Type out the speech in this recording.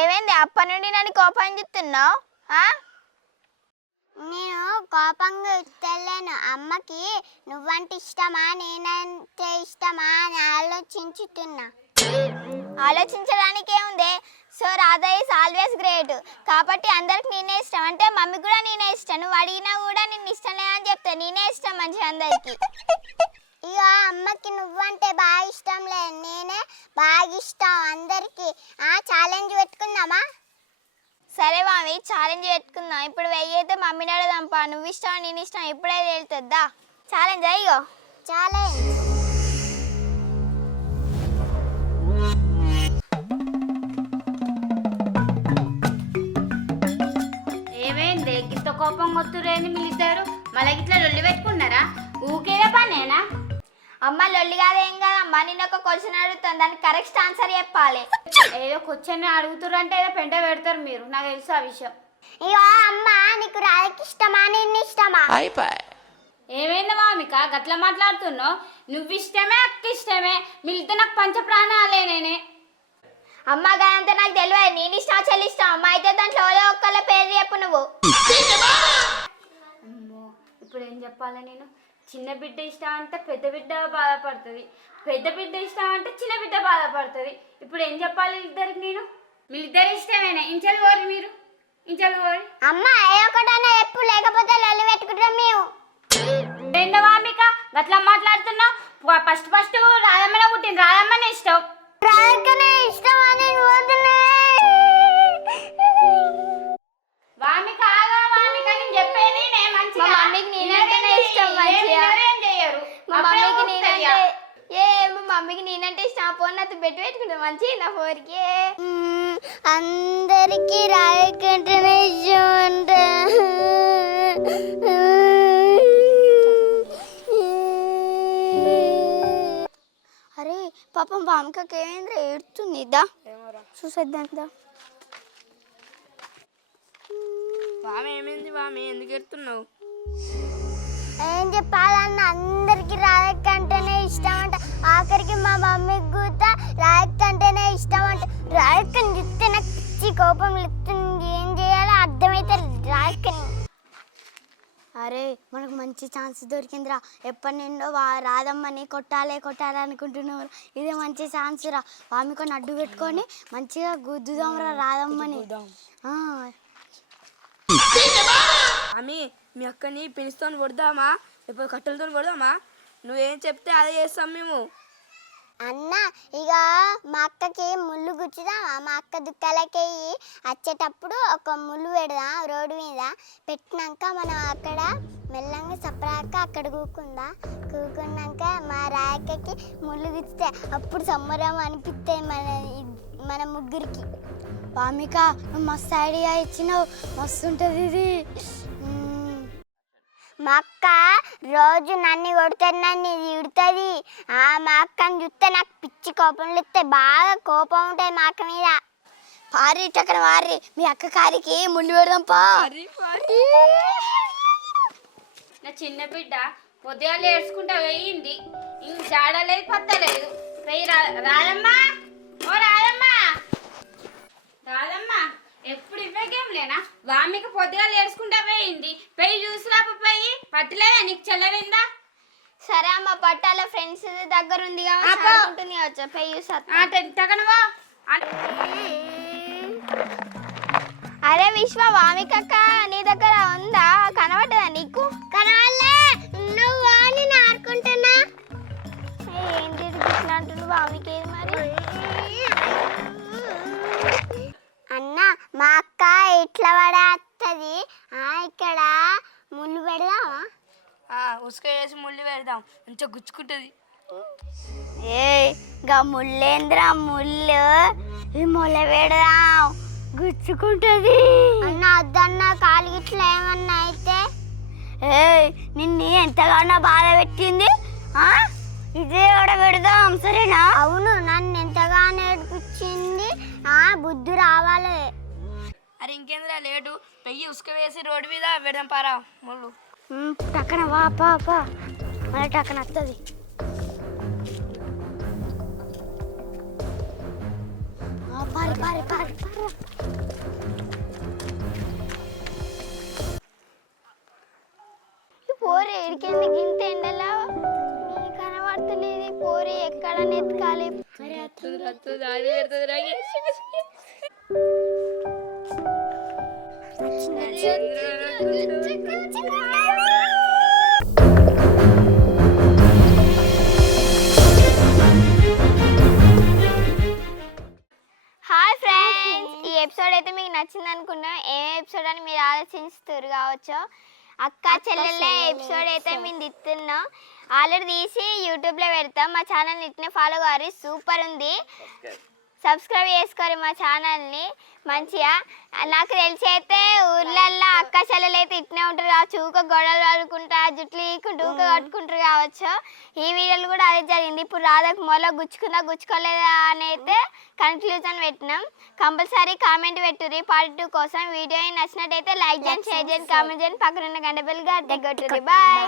ఏమైంది అప్పటి నుండి నన్ను కోపం చూస్తున్నావు? నేను కోపంగా ఇస్తలేను. అమ్మకి నువ్వంటే ఇష్టమా నేనంటే ఇష్టమా అని ఆలోచించుతున్నా. ఆలోచించడానికి ఏముంది? So Radha is always great. కాబట్టి అందరికి నేనే ఇష్టం అంటే మమ్మీకి కూడా నేనే ఇష్టం. నువ్వు అడిగినా కూడా నేను ఇష్టం లేదని చెప్తా. నేనే ఇష్టం మంచిగా అందరికి. ఇక అమ్మకి నువ్వంటే బాగా ఇష్టం లేదు, నేనే బాగా ఇష్టం అందరికి. ఛాలెంజ్ పెట్టుకుందామా? సరే మామి, ఛాలెంజ్ పెట్టుకుందాం. ఇప్పుడు వెయ్యి అయితే మమ్మీని అడదాంపా. నువ్వు ఇష్టం నేను ఇష్టం ఇప్పుడే వెళ్తుందా? ఛాలెంజ్ అయ్యో ఛాలెంజ్. ఏమైంది గిత్త కోపం వస్తురేంది మీరిద్దరు? మళ్ళీ గిట్లా లొల్లి పెట్టుకున్నారా? ఊకేదే పనేనా? అమ్మ లొల్లి కాదేం కాదమ్మా. నేను ఒక క్వశ్చన్ అడుగుతాను, దానికి కరెక్ట్ ఆన్సర్ చెప్పాలి. ఏదో క్వశ్చన్ అడుగుతారు అంటే ఏదో పెంట పెడతారు మీరు, నాకు తెలుసు ఆ విషయం. ఇగో అమ్మ, నీకు రాధకి ఇష్టమా నేను ఇష్టమా? ఏమైంది మామిక గట్లా మాట్లాడుతున్నావు? నువ్వు ఇష్టమే అక్క ఇష్టమే, మిగిలితే నాకు పంచ ప్రాణాలే. నేనే అమ్మ గానంతా నాకు తెలియదు. నేను ఇష్టం చెల్లి ఇష్టం. అమ్మ అయితే దాంట్లో ఎవరో ఒక్కళ్ళ పేరు చెప్పు నువ్వు. అమ్మో, ఇప్పుడు ఏం చెప్పాలి నేను? చిన్న బిడ్డ ఇష్టం అంటే పెద్ద బిడ్డ బాధపడుతుంది, పెద్ద బిడ్డ ఇష్టం అంటే చిన్న బిడ్డ బాధపడుతుంది. ఇప్పుడు ఏం చెప్పాలి ఇద్దరికి నేను? మీరిద్దరు ఇష్టమేనా? ఇంచలు కోరి మీరు, ఇంచలు కోరి. అమ్మ ఏ ఒకటన్నా ఎప్పుడు, లేకపోతే లొల్లి పెట్టుకుంటాం మేము. ఏంటో మామిక గట్లా మాట్లాడుతున్నావు? ఫస్ట్ రాధమ్మనే పుట్టింది, రాధమ్మనే ఇష్టం. రాధకనే ఇష్టం అని వామిక వామిక నేను చెప్పేది మా మమ్మీకి నేనంటేనే ఇష్టం మంచిగా. మా మమ్మీకి నేనంటే ఇష్టం. ఆ ఫోన్ నాతో పెట్టుకుంటా మంచిగా నా ఫోన్కి. అందరికి రాధకంటేనే ఇష్టం అంట. అరే పాపం వామికకి ఏమైంది? ఏడుతుంది. దా చూసేద్దాం. వామి ఏమైంది? వామి ఎందుకు ఎడుతున్నావు? ఏం చెప్పాలన్న, అందరికి రాధకంటేనే ఇష్టం అంట. ఆఖరికి మా మమ్మీకి కూడా రాధకంటేనే ఇష్టం అంట. రాధకని చూస్తే నాకు పిచ్చి కోపం లేస్తుంది. ఏం చేయాలో అర్థమైతే రాధకని. అరే మనకు మంచి ఛాన్స్ దొరికిందిరా. ఎప్పటి నుండో రాధమ్మని కొట్టాలనుకుంటున్నారు. ఇదే మంచి ఛాన్స్ రా. వామికొని అడ్డు పెట్టుకొని మంచిగా గుద్దుదాం రా రాధమ్మని. ఆమె మీ అక్కని పెన్స్తో కొడదామా, లేకపోతే కట్టెలతో కొడదామా? నువ్వేం చెప్తే అదే చేస్తాం మేము. అన్న ఇక మా అక్కకి ముళ్ళు గుచ్చుదామా? మా అక్క దుక్కలకి వచ్చేటప్పుడు ఒక ముళ్ళు పెడదాం రోడ్డు మీద. పెట్టినాక మనం అక్కడ మెల్లంగా సపరాక అక్కడ కూకున్నాక మా రాయకకి ముళ్ళు గుచ్చితే అప్పుడు సంబరం అనిపిస్తాయి మన ముగ్గురికి. వామిక నువ్వు మస్తు ఐడియా ఇచ్చినావు, మస్తు ఉంటుంది ఇది. మా అక్క రోజు నన్ను కొడుతుంది, నన్ను తిడుతుంది. మా అక్కని చూస్తే నాకు పిచ్చి కోపంలు వస్తాయి, బాగా కోపం ఉంటుంది మా అక్క మీద. పారి అక్కడ వారి మీ అక్క కారికి ముళ్ళు పెడదాం పా. నా చిన్న బిడ్డ పొద్దుగాలు ఏడ్చుకుంటా వేయింది, ఇంక జాడలేదు పత్తలేదు. వెయ్యి రాదమ్మా, ఓ రాదమ్మా, రాదమ్మా ఎప్పుడు ఇవ్వకేం లేనా? వామికి పొద్దుగాలు ఏడ్చుకుంటా పోయింది, పెయ్యి చూసిరా పోయి పట్టలేదా నీకు చెల్లవిందా? సరే అమ్మ పట్టాల ఫ్రెండ్స్ దగ్గర ఉంది ఉంటుంది కావచ్చు. పెయ్యి తగనవా. అరే విశ్వ, వామికక్క నీ దగ్గర ఉందా? కనబడ్డదా నీకు? కనవాలే, నువ్వు నేను ఆడుకుంటున్నా. ఏంటి అంటున్నావు? వామికేది మరి? అన్న మా అక్క ఇట్లా పడేస్తుంది, ఇక్కడ ముళ్ళు పెడదామా? ఉసుక వేసి ముళ్ళు పెడదాం, మంచిగా గుచ్చుకుంటుంది. గా ముళ్ళేంద్రా ముళ్ళు, ఈ ముళ్ళ పెడదాం గుచ్చుకుంటుంది. అన్న వద్దన్న, కాలు గిట్లా ఏమన్నా అయితే. నిన్ను ఎంతగానో బాధ పెట్టింది, ఇదే పెడదాం సరేనా? అవును, నన్ను ఎంతగానో ఏడిపించింది. బుద్ధి రావాలి. అరే ఇంకేంద్రా లేటు, పెయ్యి ఉసుక వేసి రోడ్డు మీద పెడదాం పారా ముళ్ళు. టక్కన వా పా మళ్ళీ టక్కన వస్తుంది. పారి ఎక్కడ ఎత్తుకాలి హాయ్ ఫ్రెండ్స్, ఈ ఎపిసోడ్ అయితే మీకు నచ్చింది అనుకున్నా. ఏ ఎపిసోడ్ అని మీరు ఆలోచిస్తారు కావచ్చు. అక్క చెల్లెళ్ళ ఎపిసోడ్ అయితే మేము తిత్తున్నాం. ఆల్రెడీ తీసి యూట్యూబ్లో పెడతాం. మా ఛానల్ని ఇట్నే ఫాలో కారు, సూపర్ ఉంది. సబ్స్క్రైబ్ చేసుకోరు మా ఛానల్ని మంచిగా. నాకు తెలిసి అయితే ఊర్లల్లో అక్క చెల్లెలు అయితే ఇట్నే ఉంటారు కావచ్చు. ఊక గొడవలు పడుకుంటా జుట్లు ఈకుంటూ ఊక కట్టుకుంటారు కావచ్చు. ఈ వీడియోలు కూడా అదే జరిగింది. ఇప్పుడు రాధకు మొల గుచ్చుకోలేదా అని అయితే కన్క్లూజన్ పెట్టినాం. కంపల్సరీ కామెంట్ పెట్టుర్రి పార్ట్ 2 కోసం. వీడియో నచ్చినట్టయితే లైక్ చేయండి, షేర్ చేయండి, కామెంట్ చేయండి, పక్కన ఉన్న గంట బెల్ గట్టిగా కొట్టుర్రి. బాయ్.